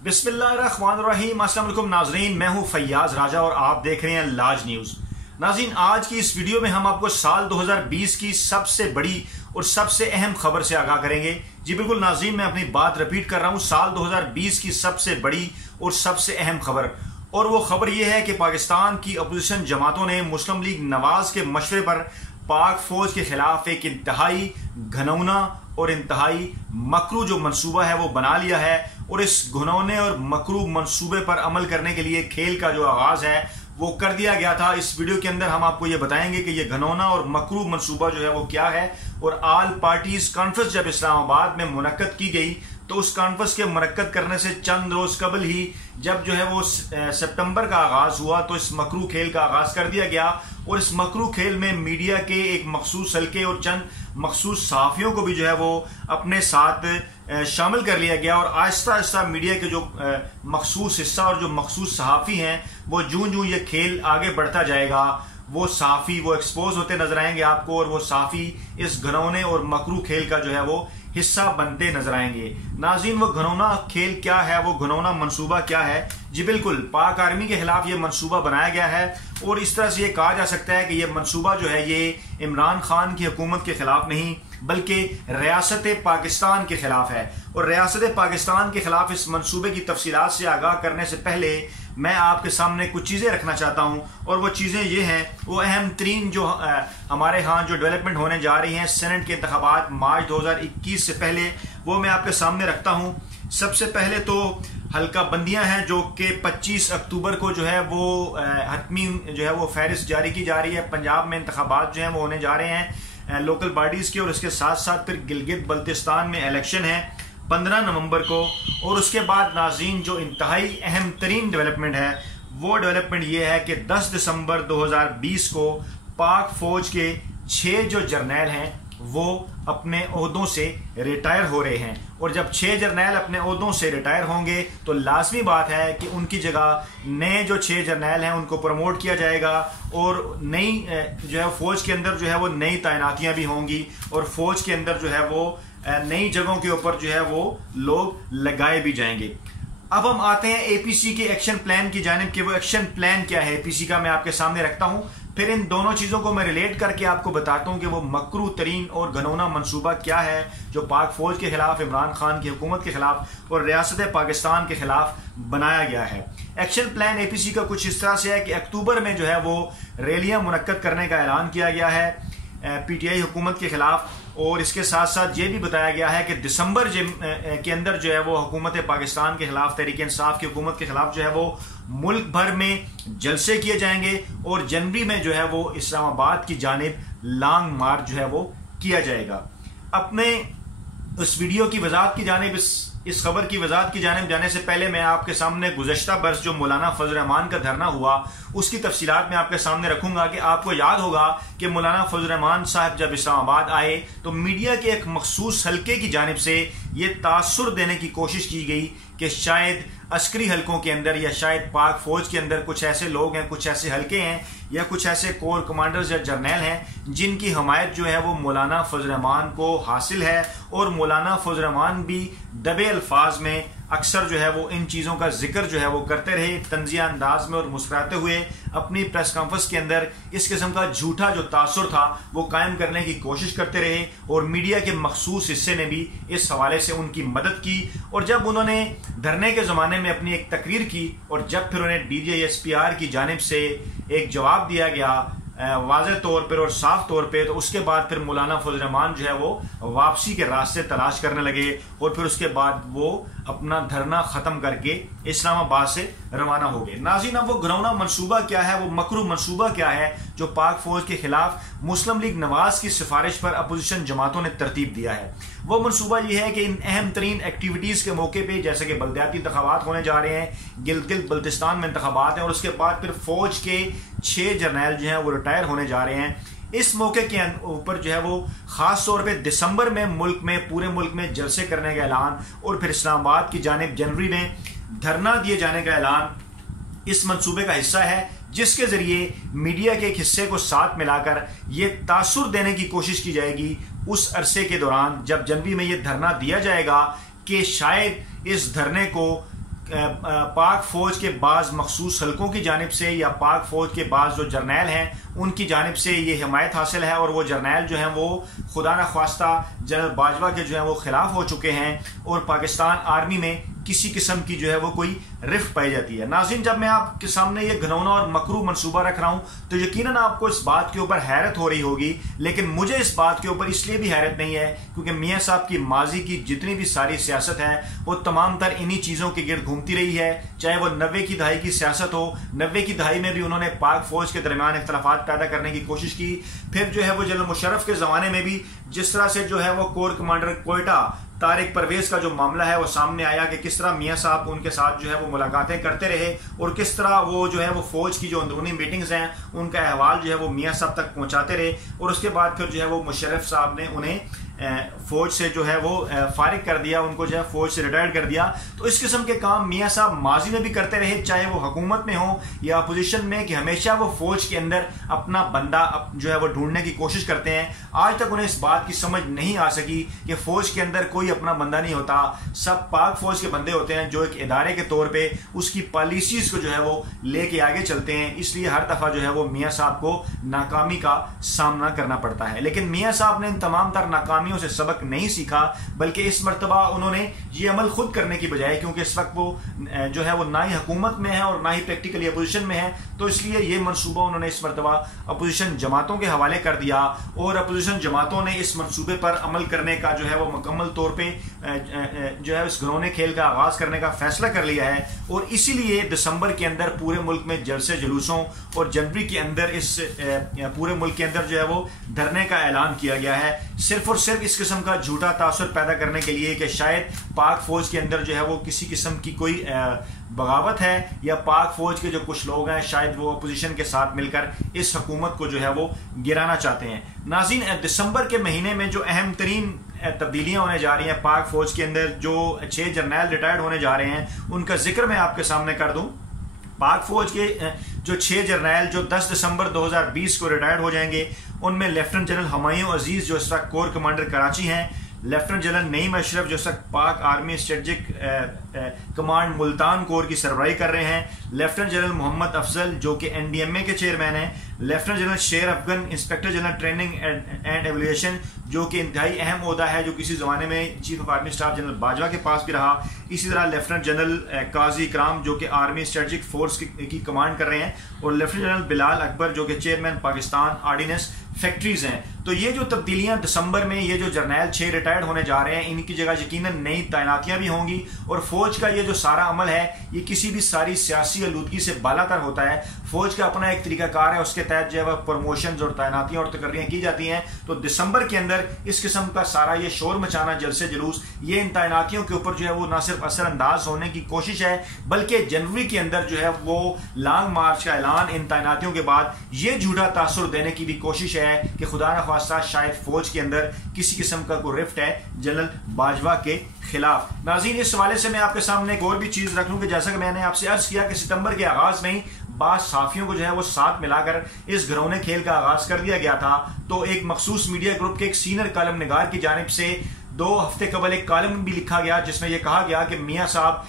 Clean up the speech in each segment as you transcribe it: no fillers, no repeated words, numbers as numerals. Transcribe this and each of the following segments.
बिस्मिल्लाहिर्रहमानिर्रहीम। अस्सलाम वालेकुम नाजरीन, मैं हूं फैयाज राजा और आप देख रहे हैं लाज न्यूज़। नाजरीन, आज की इस वीडियो में हम आपको साल 2020 की सबसे बड़ी और सबसे अहम खबर से आगाह करेंगे। जी बिल्कुल नाजरीन, मैं अपनी बात रिपीट कर रहा हूं, साल 2020 की सबसे बड़ी और सबसे अहम खबर। और वो खबर यह है कि पाकिस्तान की अपोजिशन जमातों ने मुस्लिम लीग नवाज के मशवरे पर पाक फौज के खिलाफ एक इंतहाई घनौना और इंतहाई मकरू जो मंसूबा है वो बना लिया है। और इस घनौने और मकरू मंसूबे पर अमल करने के लिए खेल का जो आगाज है वो कर दिया गया था। इस वीडियो के अंदर हम आपको ये बताएंगे कि ये घनौना और मकरू मंसूबा जो है वो क्या है। और ऑल पार्टीज कॉन्फ्रेंस जब इस्लामाबाद में मुनक्कद की गई तो उस कॉन्फ्रेंस के मुनक्कद करने से चंद रोज कबल ही जब जो है वो सितंबर का आगाज हुआ तो इस मकरू खेल का आगाज कर दिया गया। और इस मकरू खेल में मीडिया के एक मखसूस हल्के और चंद मखसूस सहाफियों को भी जो है वो अपने साथ शामिल कर लिया गया। और आहिस्ता आहिस्ता मीडिया के जो मखसूस हिस्सा और जो मखसूस सहाफी हैं वो जूं जूं ये खेल आगे बढ़ता जाएगा वो सहाफी वो एक्सपोज होते नजर आएंगे आपको। और वो सहाफी इस घनौने और मकरू खेल का जो है वो हिस्सा बनते नजर आएंगे। नाज़रीन, वो घनौना खेल क्या है, वो घनौना मंसूबा क्या है? जी बिल्कुल, पाक आर्मी के खिलाफ ये मंसूबा बनाया गया है। और इस तरह से ये कहा जा सकता है कि ये मंसूबा जो है ये इमरान खान की हुकूमत के खिलाफ नहीं बल्कि रियासत पाकिस्तान के खिलाफ है। और रियासत पाकिस्तान के खिलाफ इस मंसूबे की तफसीलात से आगाह करने से पहले मैं आपके सामने कुछ चीज़ें रखना चाहता हूं। और वो चीज़ें ये हैं, वो अहम तरीन जो हमारे यहाँ जो डेवलपमेंट होने जा रही हैं सेनेट के इंतखाबात मार्च 2021 से पहले, वो मैं आपके सामने रखता हूं। सबसे पहले तो हल्का बंदियां हैं जो कि 25 अक्टूबर को जो है वो हतमी जो है वो फहरिस्त जारी की जा रही है। पंजाब में इंतखाबात जो हैं वो होने जा रहे हैं लोकल बॉडीज़ के। और इसके साथ साथ फिर गिलगित बल्तिस्तान में इलेक्शन है 15 नवंबर को। और उसके बाद नाज़रीन जो इंतहाई अहम तरीन डेवलपमेंट है वो डेवलपमेंट ये है कि 10 दिसंबर 2020 को पाक फौज के 6 जो जर्नैल हैं वो अपने ओहदों से रिटायर हो रहे हैं। और जब 6 जर्नैल अपने ओहदों से रिटायर होंगे तो लाजमी बात है कि उनकी जगह नए जो 6 जर्नैल हैं उनको प्रमोट किया जाएगा। और नई जो है फौज के अंदर जो है वो नई तैनातियां भी होंगी और फौज के अंदर जो है वो नई जगहों के ऊपर जो है वो लोग लगाए भी जाएंगे। अब हम आते हैं एपीसी के एक्शन प्लान की जानिब कि वो एक्शन प्लान क्या है एपीसी का, मैं आपके सामने रखता हूं। फिर इन दोनों चीजों को मैं रिलेट करके आपको बताता हूं कि वो मकरू तरीन और घनौना मंसूबा क्या है जो पाक फौज के खिलाफ, इमरान खान की हुकूमत के खिलाफ और रियासत पाकिस्तान के खिलाफ बनाया गया है। एक्शन प्लान एपीसी का कुछ इस तरह से है कि अक्टूबर में जो है वो रैलियां मुनक्कद करने का ऐलान किया गया है पीटीआई हुकूमत के खिलाफ। और इसके साथ साथ ये भी बताया गया है कि दिसंबर के अंदर जो है वो हुकूमत पाकिस्तान के खिलाफ, तहरीक इंसाफ की हुकूमत के खिलाफ जो है वो मुल्क भर में जलसे किए जाएंगे। और जनवरी में जो है वो इस्लामाबाद की जानिब लॉन्ग मार्च जो है वो किया जाएगा। अपने उस वीडियो की वजाहत की जानिब इस खबर की वजाहत की जानिब जाने से पहले मैं आपके सामने गुज़श्ता बरस जो मौलाना फजल रहमान का धरना हुआ उसकी तफसीलात में आपके सामने रखूंगा। कि आपको याद होगा कि मौलाना फजल रहमान साहब जब इस्लामाबाद आए तो मीडिया के एक मखसूस हल्के की जानिब से ये तासुर देने की कोशिश की गई कि शायद अस्करी हलकों के अंदर या शायद पाक फौज के अंदर कुछ ऐसे लोग हैं, कुछ ऐसे हल्के हैं या कुछ ऐसे कोर कमांडर्स या जर्नैल हैं जिनकी हमायत जो है वो मौलाना फजल रहमान को हासिल है। और मौलाना फजल रहमान भी दबे अल्फाज में अक्सर जो है वो इन चीज़ों का जिक्र जो है वो करते रहे, तंजिया अंदाज में और मुस्कुराते हुए अपनी प्रेस कॉन्फ्रेंस के अंदर इस किस्म का झूठा जो तासुर था वो कायम करने की कोशिश करते रहे। और मीडिया के मखसूस हिस्से ने भी इस हवाले से उनकी मदद की। और जब उन्होंने धरने के ज़माने में अपनी एक तकरीर की और जब फिर उन्हें DGSPR की जानिब से एक जवाब दिया गया वाज़ेह तौर पर और साफ तौर पे, तो उसके बाद फिर मौलाना फजल रहमान जो है वो वापसी के रास्ते तलाश करने लगे। और फिर उसके बाद वो अपना धरना ख़त्म करके इस्लामाबाद से रवाना हो गए। नाज़रीन, अब वो घनौना मंसूबा क्या है, वो मकरू मंसूबा क्या है जो पाक फौज के खिलाफ मुस्लिम लीग नवाज की सिफारिश पर अपोजिशन जमातों ने तरतीब दिया है। वो मंसूबा ये है कि इन अहम तरीन एक्टिविटीज़ के मौके पर, जैसे कि बल्दियाती इंतखाबात होने जा रहे हैं, गिलगित बल्तिस्तान में इंतखाबात हैं और उसके बाद फिर फौज के 6 जर्नैल जो हैं वो रिटायर होने जा रहे हैं। इस मौके के ऊपर जो है वो खास तौर पे दिसंबर में मुल्क में पूरे मुल्क में जलसे करने का ऐलान और फिर इस्लामाबाद की जानिब जनवरी में धरना दिए जाने का ऐलान इस मंसूबे का हिस्सा है, जिसके जरिए मीडिया के एक हिस्से को साथ मिलाकर ये तासुर देने की कोशिश की जाएगी उस अरसे के दौरान जब जनवरी में ये धरना दिया जाएगा कि शायद इस धरने को पाक फौज के बाज़ मखसूस हलकों की जानिब से या पाक फौज के बाज़ जो जर्नैल हैं उनकी जानिब से ये हिमायत हासिल है, और वो जर्नैल जो हैं वो खुदा न ख्वास्ता जनरल बाजवा के जो है वो खिलाफ हो चुके हैं, और पाकिस्तान आर्मी में किसी किस्म की जो है वो कोई रिफ्ट पाई जाती है। नाज़रीन, जब मैं आपके सामने ये घनौना और मकरू मंसूबा रख रहा हूँ तो यकीनन आपको इस बात के ऊपर हैरत हो रही होगी, लेकिन मुझे इस बात के ऊपर इसलिए भी हैरत नहीं है क्योंकि मियाँ साहब की माजी की जितनी भी सारी सियासत है वो तमाम तर इन्हीं चीज़ों के गिर्द घूमती रही है। चाहे वो 90 की दहाई की सियासत हो, 90 की दहाई में भी उन्होंने पाक फौज के दरमियान इख्तलाफात पैदा करने की कोशिश की। फिर जो है वो जनरल मुशर्रफ के ज़माने में भी जिस तरह से जो है वो कोर कमांडर कोयटा तारिक परवेज का जो मामला है वो सामने आया कि किस तरह मियाँ साहब उनके साथ जो है वो मुलाकातें करते रहे, और किस तरह वो जो है वो फौज की जो अंदरूनी मीटिंग्स हैं उनका अहवाल जो है वो मियाँ साहब तक पहुंचाते रहे, और उसके बाद फिर जो है वो मुशर्रफ साहब ने उन्हें फौज से जो है वो फारिग कर दिया, उनको जो है फौज से रिटायर कर दिया। तो इस किस्म के काम मियाँ साहब माजी में भी करते रहे, चाहे वो हुकूमत में हो या अपोजिशन में, कि हमेशा वो फौज के अंदर अपना बंदा जो है वो ढूंढने की कोशिश करते हैं। आज तक उन्हें इस बात की समझ नहीं आ सकी कि फौज के अंदर कोई अपना बंदा नहीं होता, सब पाक फौज के बंदे होते हैं जो एक इदारे के तौर पर उसकी पॉलिसीज को जो है वो लेके आगे चलते हैं। इसलिए हर दफा जो है वो मियाँ साहब को नाकामी का सामना करना पड़ता है। लेकिन मियाँ साहब ने इन तमाम तर नाकामी से सबक नहीं सीखा, बल्कि इस मर्तबा उन्होंने ये अमल खुद करने की बजाय, क्योंकि इस वक्त वो जो है वो ना ही हुकूमत में है और ना ही प्रैक्टिकली अपोजिशन में है, तो इसलिए ये मनसूबा उन्होंने इस मर्तबा अपोजिशन जमातों के हवाले कर दिया, और अपोजिशन जमातों ने इस मनसूबे पर अमल करने का जो है वो मुकम्मल तौर पर जो है इस घिनौने खेल का आगाज करने का फैसला कर लिया है। और इसीलिए दिसंबर के अंदर पूरे मुल्क में जलसे जुलूसों और जनवरी के अंदर इस पूरे मुल्क के अंदर जो है वो धरने का ऐलान किया गया है, सिर्फ और सिर्फ इस किस्म का झूठा तासुर पैदा करने के लिए कि शायद पाक फौज के अंदर जो है वो किसी किस्म की कोई बगावत है, या पाक फौज के जो कुछ लोग हैं शायद वो अपोजिशन के साथ मिलकर इस हुकूमत को जो है वो गिराना चाहते हैं। नाज़रीन, दिसंबर के महीने में जो अहम तरीन तब्दीलियां होने जा रही हैं पाक फौज के अंदर, जो 6 जर्नैल रिटायर्ड होने जा रहे हैं उनका जिक्र मैं आपके सामने कर दूं। पाक फौज के जो 6 जर्नैल जो 10 दिसंबर 2020 को रिटायर्ड हो जाएंगे, उनमें लेफ्टिनेंट जनरल हुमायूं अजीज जो इस वक्त कोर कमांडर कराची हैं, लेफ्टिनेंट जनरल नईम अशरफ जो इस वक्त पाक army strategic command Multan core की सरबराही कर रहे हैं, लेफ्टिनेंट जनरल मोहम्मद अफजल जो कि NDMA के चेयरमैन हैं, lieutenant general Sher Afgan inspector general training and evaluation जो कि इंतहाई अहम ओहदा है, जो किसी ज़माने में chief of army staff general Bajwa के पास भी रहा। इसी तरह लेफ्टिनेंट जनरल काजी इकराम जो कि आर्मी स्ट्रेटजिक फोर्स की कमांड कर रहे हैं, और लेफ्टिनेंट जनरल बिलाल अकबर जो कि चेयरमैन पाकिस्तान आर्डिनेंस फैक्ट्रीज हैं। तो ये जो तब्दीलियां दिसंबर में ये जो जर्नैल 6 रिटायर्ड होने जा रहे हैं, इनकी जगह यकीनन नई तैनातियां भी होंगी, और फौज का ये जो सारा अमल है ये किसी भी सारी सियासी आलूदगी से बालातर होता है। फौज का अपना एक तरीकाकार है, उसके तहत जो है वह प्रमोशन और तैनातियां और तकर्रियां की जाती हैं। तो दिसंबर के अंदर इस किस्म का सारा ये शोर मचाना, जलसे जुलूस, ये इन तैनातियों के ऊपर जो है वो ना सिर्फ असरअंदाज होने की कोशिश है, बल्कि जनवरी के अंदर जो है वो लॉन्ग मार्च का ऐलान इन तैनातियों के बाद ये झूठा तासुर देने की भी कोशिश है कि खुदा न ख्वास्ता शायद फौज के अंदर किसी किस्म का कोई रिफ्ट है जनरल बाजवा के खिलाफ। नाज़रीन, इस हवाले से मैं आपके सामने एक और भी चीज रख लूं कि जैसा कि मैंने आपसे अर्ज किया कि सितंबर के आगाज में ही बास साफियों को जो है वो साथ मिलाकर इस घिनौने खेल का आगाज कर दिया गया था। तो एक मखसूस मीडिया ग्रुप के एक सीनियर कॉलम निगार की जानिब से 2 हफ्ते कबल एक कॉलम भी लिखा गया जिसमें यह कहा गया कि मियाँ साहब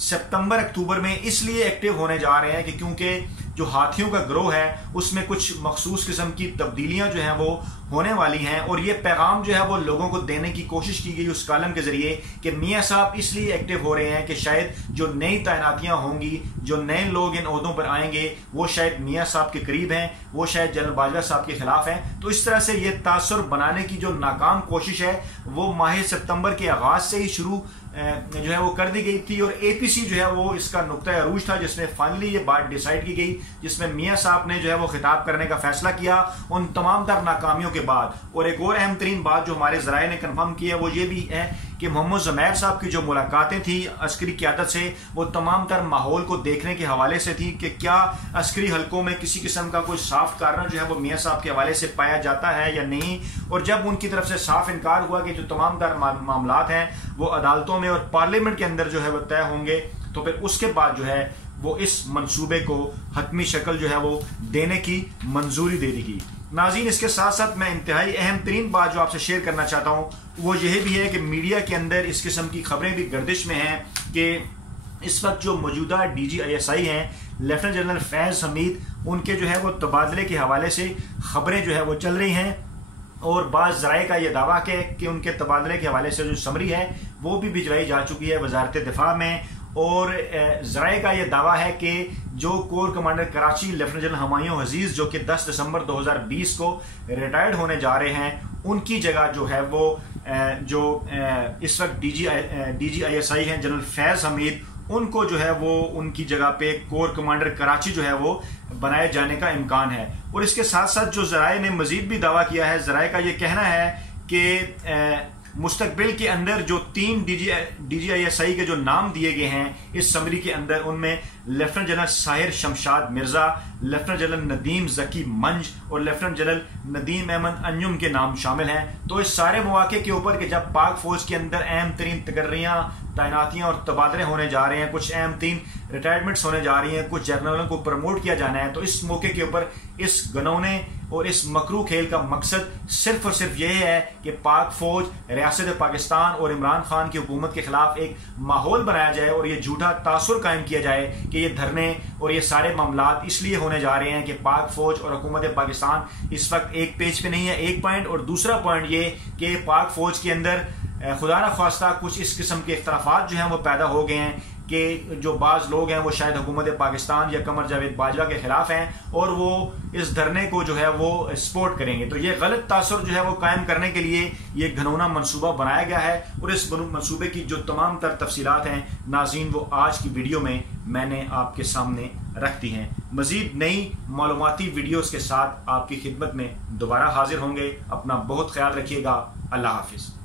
सितंबर अक्टूबर में इसलिए एक्टिव होने जा रहे हैं कि क्योंकि जो हाथियों का ग्रोह है उसमें कुछ मखसूस किस्म की तब्दीलियां जो हैं वो होने वाली हैं, और ये पैगाम जो है वो लोगों को देने की कोशिश की गई उस कॉलम के जरिए कि मियाँ साहब इसलिए एक्टिव हो रहे हैं कि शायद जो नई तैनातियां होंगी, जो नए लोग इन ओहदों पर आएंगे, वो शायद मियाँ साहब के करीब हैं, वो शायद जनरल बाजवा साहब के खिलाफ हैं। तो इस तरह से ये तासुर बनाने की जो नाकाम कोशिश है वो माह सितंबर के आगाज से ही शुरू जो है वो कर दी गई थी, और APC जो है वो इसका नुक्ता अरूज था जिसमें फाइनली ये बात डिसाइड की गई, जिसमें मियाँ साहब ने जो है वो खिताब करने का फैसला किया उन तमाम तर नाकामियों के बाद। और एक और अहम तरीन बात जो हमारे जराए ने कन्फर्म की है वो ये भी है कि मोहम्मद ज़ुमैर साहब की जो मुलाकातें थी अस्करी क़यादत से, वो तमाम तर माहौल को देखने के हवाले से थी कि क्या अस्करी हलकों में किसी किस्म का कोई साफ कारण जो है वो मियाँ साहब के हवाले से पाया जाता है या नहीं। और जब उनकी तरफ से साफ इनकार हुआ कि जो तमाम तर मामलात हैं वो अदालतों में और पार्लियामेंट के अंदर जो है वो तय होंगे, तो फिर उसके बाद जो है वो इस मंसूबे को हतमी शक्ल जो है वो देने की मंजूरी दे दी गई। नाज़रीन, इसके साथ साथ मैं इंतहाई अहम तरीन बात जो आपसे शेयर करना चाहता हूँ वो यह भी है कि मीडिया के अंदर इस किस्म की खबरें भी गर्दिश में हैं कि इस वक्त जो मौजूदा DGISI हैं लेफ्टिनेंट जनरल फैज़ हमीद, उनके जो है वो तबादले के हवाले से खबरें जो है वो चल रही हैं और बाज़ ज़राए का ये दावा है कि उनके तबादले के हवाले से जो समरी है वो भी भिजवाई जा चुकी है वजारत दिफा में। और ज़राए का ये दावा है कि जो corps commander Karachi lieutenant general Humayun Aziz जो कि 10 दिसंबर 2020 को रिटायर्ड होने जा रहे हैं, उनकी जगह जो है वो जो इस वक्त DGISI हैं जनरल फैज़ हमीद, उनको जो है वो उनकी जगह पे कोर कमांडर कराची जो है वो बनाए जाने का इम्कान है। और इसके साथ साथ जो ज़राए ने मजीद भी दावा किया है, ज़राए का ये कहना है कि मुस्तकबिल के अंदर जो 3 DGISI के जो नाम दिए गए हैं इस समरी के अंदर, उनमें lieutenant general Sahir Shamshad Mirza, lieutenant general Nadeem Zaki Manj और लेफ्टिनेंट जनरल नदीम अहमद अंजुम के नाम शामिल हैं। तो इस सारे मौके के ऊपर कि जब पाक फौज के अंदर अहम तरीन तकर्रियाँ, तैनातियाँ और तबादले होने जा रहे हैं, कुछ अहम तीन रिटायरमेंट्स होने जा रही हैं, कुछ जर्नलों को प्रमोट किया जाना है, तो इस मौके के ऊपर इस गनौने और इस मकरू खेल का मकसद सिर्फ और सिर्फ यही है कि पाक फौज, रियासत पाकिस्तान और इमरान खान की हुकूमत के खिलाफ एक माहौल बनाया जाए और ये झूठा तासुर कायम किया जाए कि ये धरने और ये सारे मामलात इसलिए होने जा रहे हैं कि पाक फौज और हुकूमत पाकिस्तान इस वक्त एक पेज पे नहीं है, एक पॉइंट। और दूसरा पॉइंट ये कि पाक फौज के अंदर खुदा न ख्वास्ता कुछ इस किस्म के इख्तलाफात जो हैं वो पैदा हो गए हैं कि जो बाज़ लोग हैं वो शायद हुकूमत पाकिस्तान या कमर जावेद बाजवा के खिलाफ हैं और वो इस धरने को जो है वो सपोर्ट करेंगे। तो ये गलत तासुर जो है वो कायम करने के लिए ये घनौना मनसूबा बनाया गया है और इस मनसूबे की जो तमाम तर तफसीलात हैं नाज़रीन वो आज की वीडियो में मैंने आपके सामने रख दी हैं। मज़ीद नई मालूमाती वीडियोज़ के साथ आपकी खिदमत में दोबारा हाजिर होंगे। अपना बहुत ख्याल रखिएगा। अल्लाह हाफिज़।